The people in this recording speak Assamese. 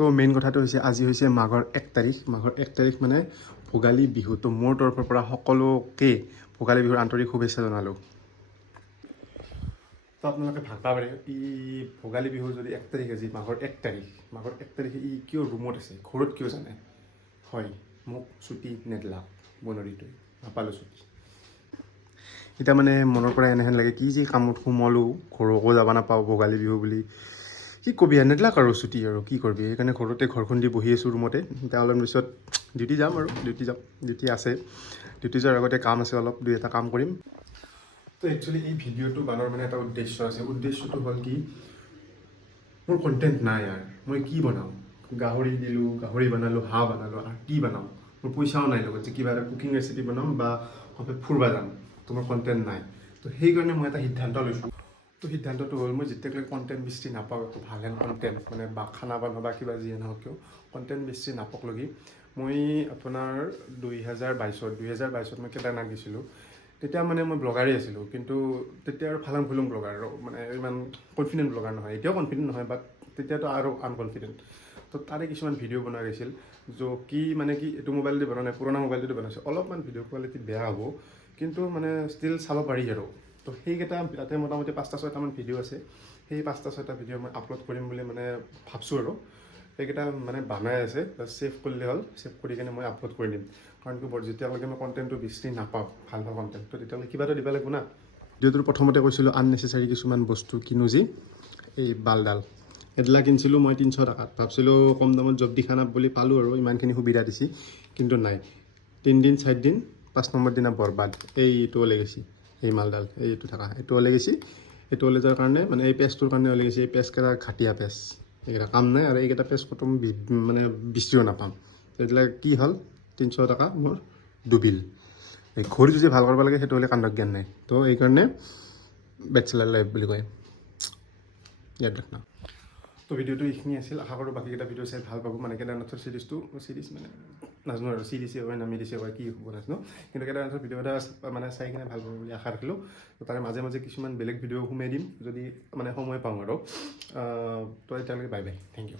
তো মেইন কথাটো হৈছে আজি হৈছে মাঘৰ 1 তাৰিখ মাঘৰ 1 তাৰিখ মানে ভোগালী বিহু তো মোৰ তৰফৰ পৰা সকলোকে ভোগালী বিহুৰ আন্তৰিক শুভেচ্ছা জনালোঁ তো আপোনালোকে ভাবিব পাৰে ই ভোগালী বিহু যদি 1 তাৰিখ আজি মাঘৰ 1 তাৰিখে ই কিয় ৰুমত আছে ঘৰত কিয় জানে হয় মোক ছুটি নেদলা বনৰীটোৱে নাপালোঁ ছুটি এতিয়া মানে মনৰ পৰা এনেহেন লাগে কি যে কামত সোমালোঁ ঘৰকো যাব নাপাওঁ ভোগালী বিহু বুলি কি কবি নেদলাক আৰু ছুটি আৰু কি কৰিবি সেইকাৰণে ঘৰতে ঘৰখন দি বহি আছোঁ ৰুমতে এতিয়া অলপ পিছত ডিউটি যাম আৰু ডিউটি আছে ডিউটি যোৱাৰ আগতে কাম আছে অলপ দুই এটা কাম কৰিম তো একচুৱেলি এই ভিডিঅ'টো বনোৱাৰ মানে এটা উদ্দেশ্য আছে উদ্দেশ্যটো হ'ল কি মোৰ কণ্টেণ্ট নাই আৰু মই কি বনাওঁ গাহৰি দিলোঁ গাহৰি বনালোঁ হাঁহ বনালোঁ আৰু কি বনাওঁ মোৰ পইচাও নাই লগত যে কিবা এটা কুকিং ৰেচিপি বনাম বা ক'ৰবাত ফুৰিব যাম তো মোৰ কণ্টেণ্ট নাই তো সেইকাৰণে মই এটা সিদ্ধান্ত লৈছোঁ তো সিদ্ধান্তটো হ'ল মই যেতিয়ালৈকে কণ্টেণ্ট বেছি নাপাওঁ একো ভাল হেন কণ্টেণ্ট মানে বা খানা বনোৱা বা কিবা যিয়ে নহওক কিয় কণ্টেণ্ট বেছি নাপাওক লগি মই আপোনাৰ 2022ত মই কেদাৰনাথ গৈছিলোঁ তেতিয়া মানে মই ব্লগাৰেই আছিলোঁ কিন্তু তেতিয়া আৰু ফালাং ফুলুং ব্লগাৰ আৰু মানে ইমান কনফিডেণ্ট ব্লগাৰ নহয় এতিয়াও কনফিডেণ্ট নহয় বাট তেতিয়াতো আৰু আনকনফিডেণ্ট তো তাৰে কিছুমান ভিডিঅ' বনোৱা গৈছিল কি মানে কি এইটো মোবাইল দি বনোৱা নাই পুৰণা মোবাইলটো বনাইছোঁ অলপমান ভিডিঅ' কোৱালিটি বেয়া হ'ব কিন্তু মানে ষ্টিল চাব পাৰি আৰু তো সেইকেইটা তাতে মোটামুটি 5-6টামান ভিডিঅ' আছে সেই 5-6টা ভিডিঅ' মই আপলোড কৰিম বুলি মানে ভাবছোঁ আৰু সেইকেইটা মানে বনাই আছে ছেভ কৰিলে হ'ল ছেভ কৰি কিনে মই আপলোড কৰি দিম কাৰণ কি যেতিয়ালৈকে মই কণ্টেণ্টটো বেছি নাপাওঁ ভাল কণ্টেণ্ট তো তেতিয়ালৈকে কিবা এটা দিব লাগিব না ভিডিঅ'টোৰ প্ৰথমতে কৈছিলোঁ আননেচেচাৰী কিছুমান বস্তু কিনো যি এই বালডাল এইবিলাক কিনিছিলোঁ মই 300 টকাত ভাবছিলোঁ কম দামত জব্দি খানা বুলি পালোঁ আৰু ইমানখিনি সুবিধা দিছে কিন্তু নাই 3 দিন 4 দিন 5 নম্বৰ দিনা বৰবাদ এইটো ওলাই গৈছে এই মালডাল এইটো থকা এইটো ওলাই গৈছে এইটো ওলাই যোৱাৰ কাৰণে মানে এই পেজটোৰ কাৰণে ওলাই গৈছে এই পেজকেইটা ঘাটিয়া পেজ এইকেইটা কাম নাই আৰু এইকেইটা পেজ ক'তো মানে বিচৰিও নাপাম এইবিলাক কি হ'ল 300 টকা মোৰ ডুবিল এই ঘড়ীটো যে ভাল কৰিব লাগে সেইটো হ'লে কাণ্ডক জ্ঞান নাই তো এইকাৰণে বেচেলাৰ লাইফ বুলি কয় ইয়াত ৰাখনা তো ভিডিঅ'টো এইখিনি আছিল আশা কৰোঁ বাকীকেইটা ভিডিঅ' চাই ভাল পাব মানে কেদাৰনাথৰ চিৰিজ মানে নাজানো আৰু চিৰিজে হয় নামি দিছে হয় কি হ'ব নাজানো কিন্তু কেদাৰনাথৰ ভিডিঅ' এটা মানে চাই কিনে ভাল পাব বুলি আশা ৰাখিলোঁ তো তাৰে মাজে মাজে কিছুমান বেলেগ ভিডিঅ' সোমাই দিম যদি মানে সময় পাওঁ আৰু তো এতিয়ালৈকে বাই বাই থেংক ইউ